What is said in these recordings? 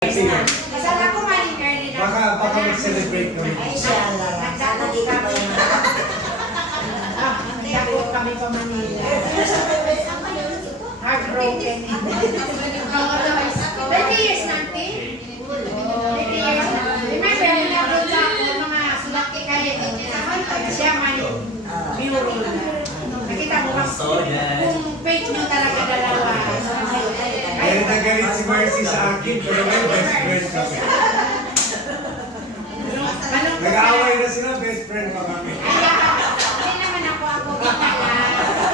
Kasama ko maling early na. Baka mag-celebrate kami. Ay, inshallah. Sana di ka pa yung Nagdakot kami pa Manila. Heartbroken. 30 years natin. 30 years. Remember, nilabot sa ako mga sulat kay Kaya. Siya man bureau na. Nakita mo ba? Kung page nyo talaga dalawa. Kaya nagalit si Mercy sa akin, pero may best friend kami. Nag-aaway na sila, best friend pa kami. Hindi naman ako kitala.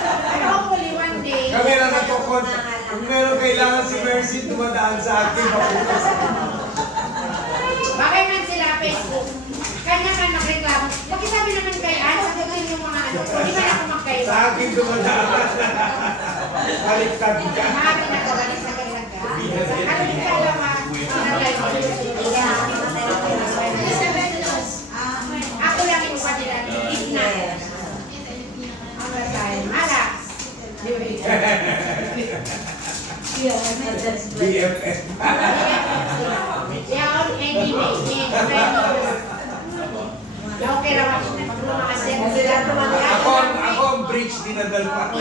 Pero hopefully one day. Kami na nagkukont. Kung meron kailangan si Mercy, dumadaan sa akin, mapunta sa akin. Bakit man sila Facebook? Kanya man magreklamo. Bakit sabi naman kay Ann, sagutin yung mga ano. Hindi man ako magkayo. Sa akin dumadaan. Baliktad ka. Maaari na kawalik sa kalaga. Ano yung kalawa? Ako lang yung kanila. Igna. Ang tayo. Malak. BFF. Yaon, anyway. Okay lang ako. Maglumakasya. Ako ang bridge dinadal pa.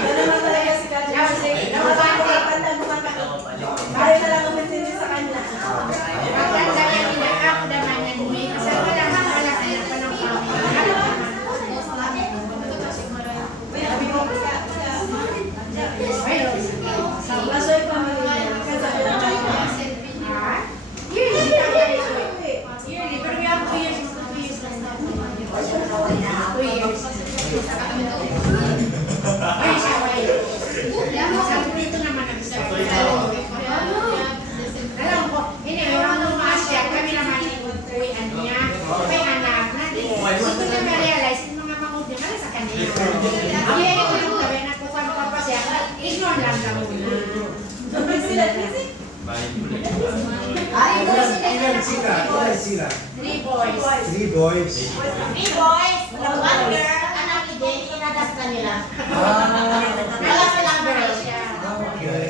Ilan sila? 3 boys. 3 boys. 3 boys, 1 girl, anak ni Jane, inadas na nila. Wala silang girl.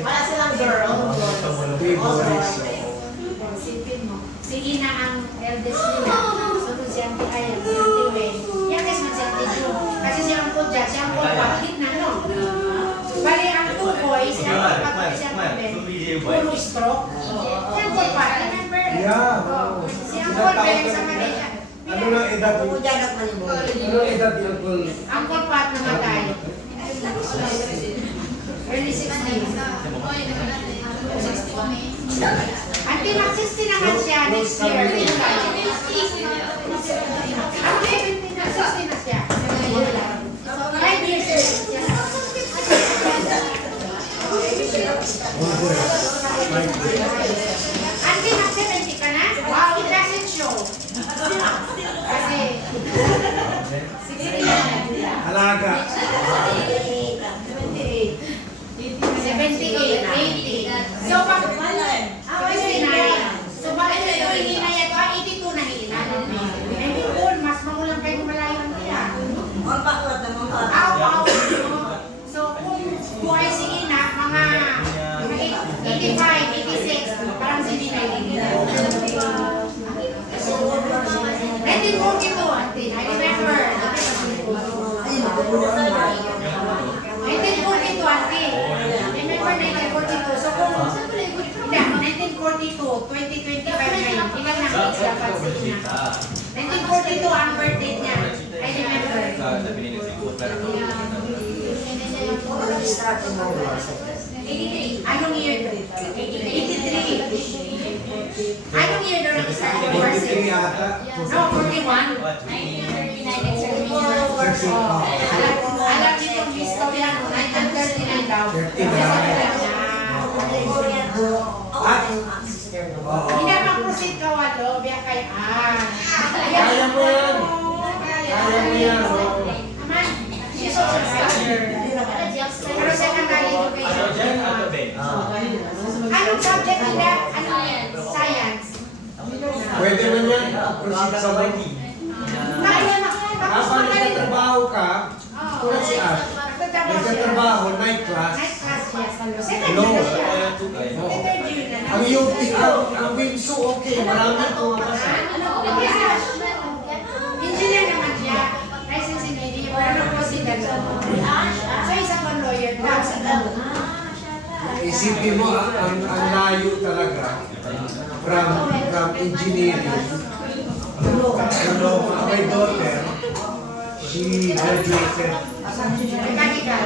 Wala silang girl. 3 boys. Sipin mo. Si Ina ang eldest nila. Sunod si Auntie Ayan, si Auntie Wen. Youngest man si Auntie Jo. Kasi siya ang kudya, siya ang kudya. Na, no? Bali, ang 2 boys, siya ang kudya, siya ang kudya. Puro stroke. Siya ang kudya. Remember? Yeah. Siya ang kudya sa Manila. Ano na edad yun? Pumunjanap man yung boy. Ano edad yun? Ang kudya namatay. Early 60s. Auntie, mag-60 naman siya next year. Ang 70 na, 60 na siya. 5 years siya. Auntie, mag-70 ka na? Wow, it doesn't show. Kasi 60 na. Alaga. 78, 80. So, pag 59. So, bakit ito hindi na yan? 82 na hina. Eh, Bicol, mas magulang kayo malayo nila. Aw. So, kung buhay si Ina, mga 85, 86, parang si Nina hindi. 1942, auntie. I remember. 1942, auntie. Remember 1942. So, kung 1942, 2025 ngayon, ilan na age dapat si Ina? 1942 ang birthday niya. I remember. Anong year? 83. Anong year doon nag-start yung 43 ata. No, 41. Alam niyo yung historia no, 1939 daw. Hindi na mag-proceed ka walo, biya kay Ann. Kaya mo yan. Kaya mo yan. Aman, she's also a writer. Pero siya nang galing kay anong subject nila? Ano yan? Science. Pwede mo yan. Proceed sa body. Habang nagtatrabaho ka, tulad si Ash, nagtatrabaho, night class. Night class siya. Second No. year na siya. Second year na Ang UP, ang Winsu, okay, marami pumapasa. Engineer naman siya. License in engineer. Pero ano po si Dalo? So, isa pang lawyer na. Isipin mo, ang layo talaga from engineering. My daughter, she graduated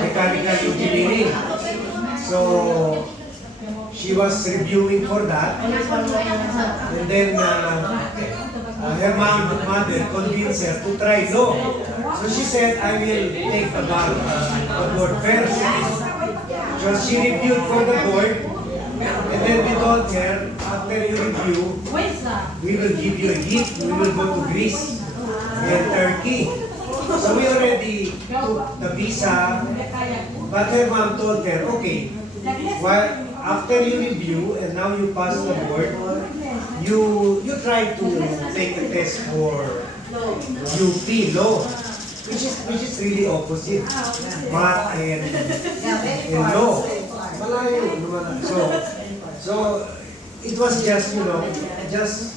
mechanical engineering. So, she was reviewing for that. And then, her mother convinced her to try law. So she said, I will take the bar on board first. So she reviewed for the board. And then we told her, after you review, we will give you a gift. We will go to Greece and Turkey. So we already took the visa. But her mom told her, okay, well, after you review and now you pass the board, you try to take a test for UP law, which is really opposite math and law. Malayo naman. So it was just just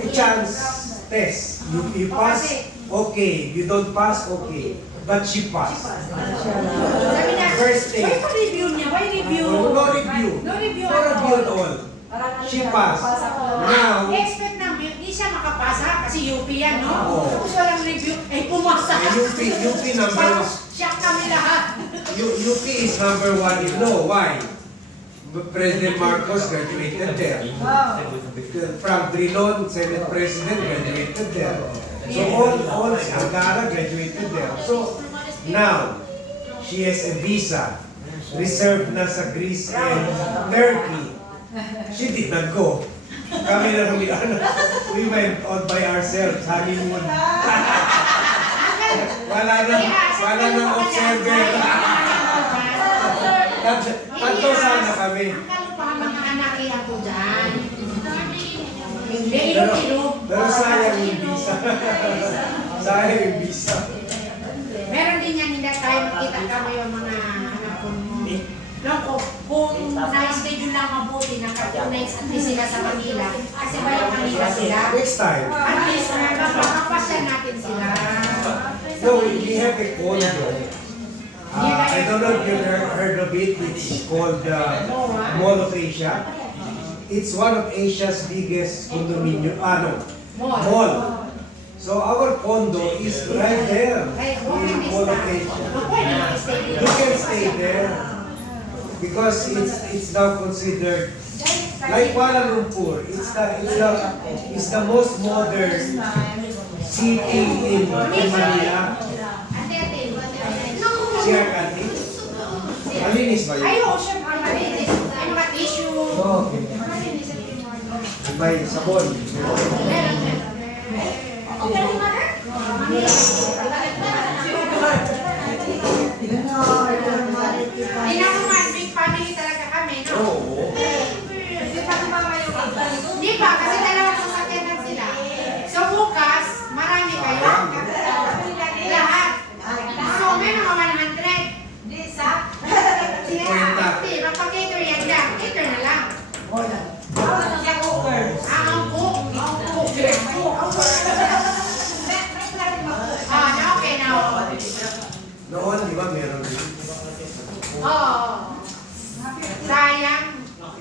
a chance test. You pass, okay. You don't pass, okay. But she passed. Sabi niya, First day. why review niya? Why review? No review. No review No at review at all. all. She passed. Now, Expect namin, hindi siya makapasa kasi UP yan, no? Oo. Tapos walang review, pumasa. UP number Parang shock kami lahat. UP is number 1 in law. Why? President Marcos graduated there. Frank Drilon, Senate President, graduated there. So all Angara graduated there. So now, she has a visa reserved na sa Greece and Turkey. She did not go. Kami na we went all by ourselves, honeymoon. wala nang observer. Tatlo sana kami. Ang kalupahan mga anak ako dyan. Pero sayang yung visa. Sayang yung visa. Meron din yan, hindi tayo makita kami yung mga anak ko mo. No, kung na-schedule lang mabuti, nakatunay at least sila sa Manila, kasi ba yung Manila sila? Next time. At least, makapasya natin sila. No, we have a condo. I don't know if you heard of it. It's called Mall of Asia. It's one of Asia's biggest condominium. Mall. So our condo is right there in Mall of Asia. You can stay there because it's now considered like Kuala Lumpur. It's the most modern city in Manila. Siya kanti? Malinis ba yun? Ay, oo, syempre, malinis. Ay, mga tissue. Okay. May sabon. Ay, naku man, big family talaga kami, no? Oo. Di ba? Kasi dalawang sasakyan lang sila. So, bukas, marami kayo. Lahat. So, may mga 100. Hindi, magpa-cater yan lang. Cater na lang. Ang cook. Na okay na. Noon, di ba meron din? Oo. Sayang.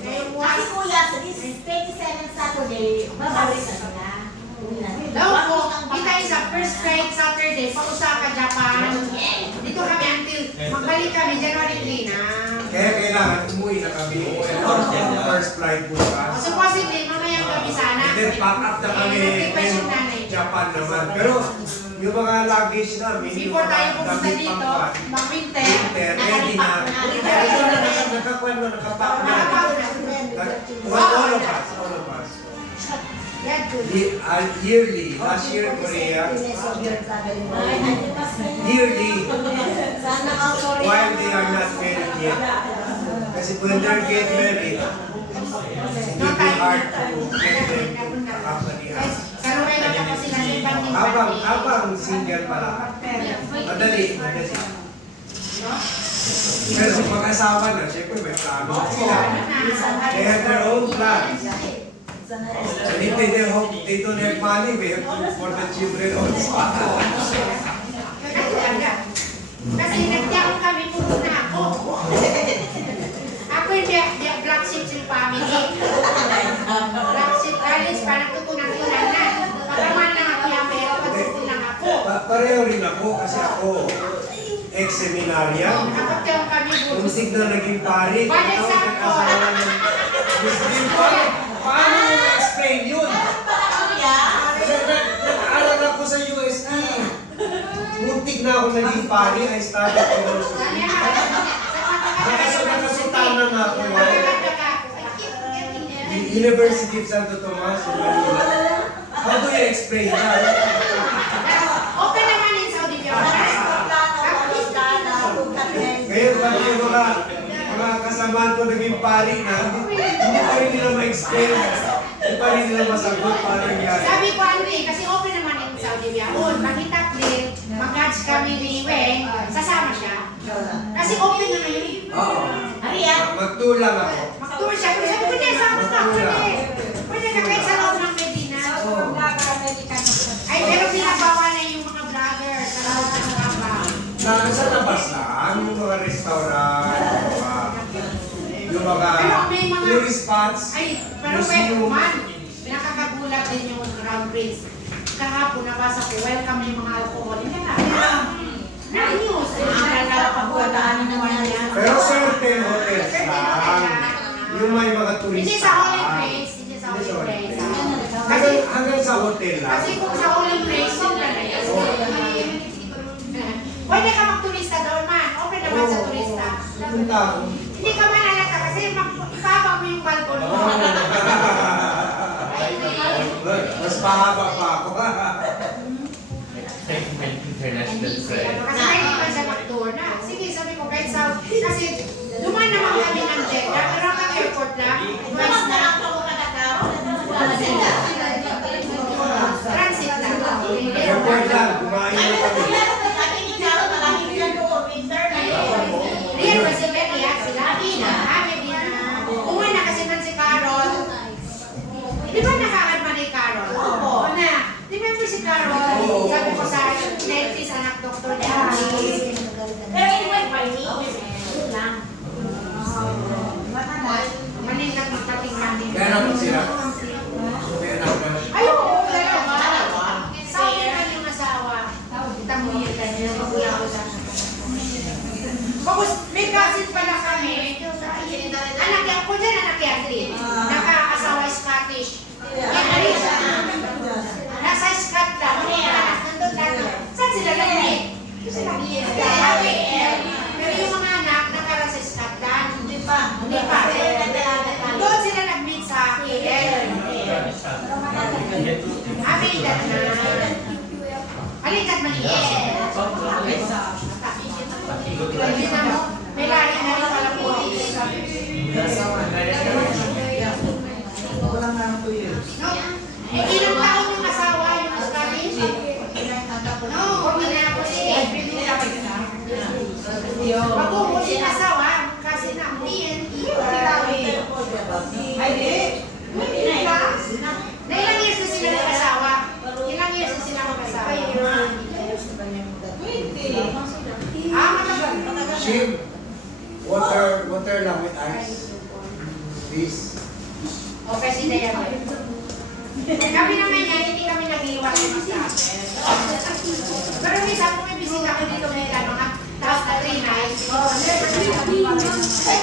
Ngayon, Kasi kuya, sa this 27 Saturday, babalik na sila. daw po, kita yung sa first flight Saturday, pa-Osaka, Japan. Dito kami until magbalik kami January 3 na. Kaya kailangan umuwi na kami. First flight bukas. So possibly, mamayang kami sana. And then pack up na kami in Japan naman. Pero yung mga luggage namin, Before tayo pupunta damit dito, pang mag-winter. winter, ready na. Nakakuha na, nakapack na. All of us. Yan, good. Yearly, last year Korea, yearly, while they are not married yet. Kasi when they get married, it will be hard to get them to accompany us. Karuhay na po sila sa ibang nila. Habang single pa lang. Madali. Pero sa pag-asawa na, syempre may plano sila. They have their own plans. And if they don't have money, we have to look for the children also. Kasi nagtiyak kami, puro na ako. Ako hindi black sheep yung family. Black sheep college, parang tutunan-tunan na. Pagkaman lang ako yung pero patutunan ako. Pareho rin ako kasi ako ex-seminarian. Nakatiyang kami, Musik na naging pari. Balik sa ako. Muslim pa? Paano mo na-explain yun? Kasi nag-aaral ako sa UST. Muntik na ako naging pari. I started philosophy. Nakasutanan na ako. The University of Santo Tomas in Manila. How do you explain that? Open naman in Saudi Arabia. Ngayon pati yung mga kasamahan ko naging pari na, hindi pa rin nila ma-explain. Hindi pa rin nila masagot paano nangyari. Sabi ko Andre, kasi open naman in Saudi Arabia. Makita clear, mag-catch kami ni Weng, sasama siya. Kasi open na ngayon. Oo. Ariya. Magtulang ako. Mag-tour siya. Sabi ko, pwede, sama ka. Pwede ka kahit sa loob ng Medina. Ay, pero pinabawa na yung mga vlogger sa loob ng kama. Sa labas lang, yung mga restaurant, yung mga tourist spots. Ay, pero man, nakakagulat din yung Crown Prince. Kahapon nabasa ko, welcome yung mga alcohol. Hindi na. Na-news. Pagkuwataan naman yan. Pero certain hotels lang, yung may mga tourist Hindi sa Holy Place. Hindi sa Holy Place. Hanggang sa hotel lang. Kasi kung sa Holy Place, yun na na yan. Pwede ka magturista doon man. Open naman sa turista. Pupunta ako. Hindi ka man alata kasi ipabag mo yung balkon mo. Mas mahaba pa ako. International friend. Kasi hindi man siya mag-tour na. Sige, sabi ko kahit sa... Kasi duman naman kami ng Jeddah, pero ang airport lang, twice na. Transit lang. Airport lang, kumain na kami. Real kasi Media, sila. Medina. Umuwi na kasi man si Carol. Di ba nakakad man ni Carol? Oo na. Di ba po si Carol? Sabi ko sa dentist, anak doktor niya. Pero anyway, by me, yun lang. Manin lang magkating-kating. Kaya naman sila. Kaya naman. Ayun, dalawa. Saudi man yung asawa. Tamuhin ka niya, magulang ko sa Bakos, may cousin pala kami. Anak yan ko dyan, anak yan din. Nakakasawa Scottish. Nasa Scotland. Nandun lang. Saan sila nag-meet? Pero yung mga anak, nakara sa Scotland. Hindi pa. Doon sila nag-meet sa KL. May edad na. Alikat maliit. May lahi na rin pala po. Ilang taon yung asawa, yung Scottish? No, hindi na ako si April nila. Pag-uwi yung asawa, kasi na na ilang years na sila mag-asawa? Ilang years na sila mag-asawa? Matagal. Shim, water lang with ice. Please. Okay, si Dayan. Kami naman yan, hindi kami nag-iwan ng masabi. Pero minsan kung may bisita ko dito, may mga tapos na 3 nights.